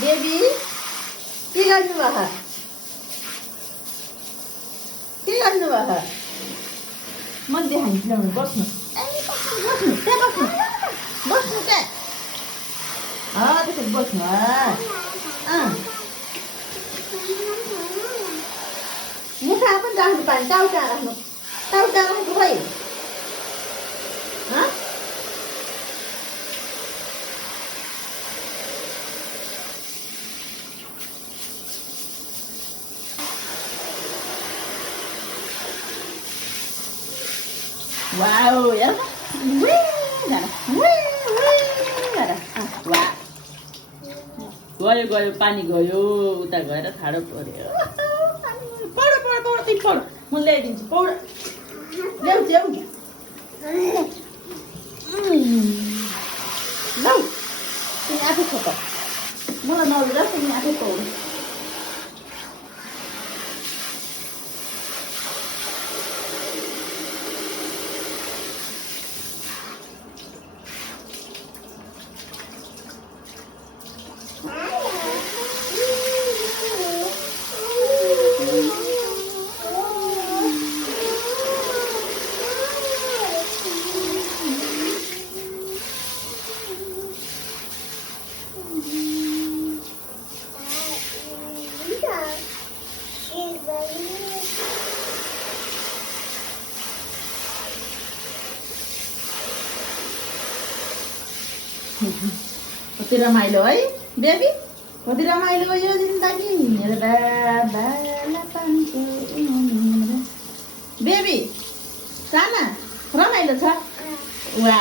baby के गर्नुभयो के गर्नुभयो म देखाइदिन्छु ल्याउनु बस्नु बस्नु त्यहाँ बस्नु बस्नु त्यहाँ त्यसरी बस्नु मुखा पनि राख्नु पानी टाउटा राख्नु खोइ वाउ यार गयो पानी गयो उता गएर ठाडो पर्यो पढ तिमी पढ म ल्याइदिन्छु पौड ल्याउ लौ तिमी आफै खो त मलाई नलुदा तिमी आफै पौड कति रमाइलो है बेबी कति रमाइलो यो जिन्दगी मेरो बाबालाई पानीको बेबी साना रमाइलो छ वा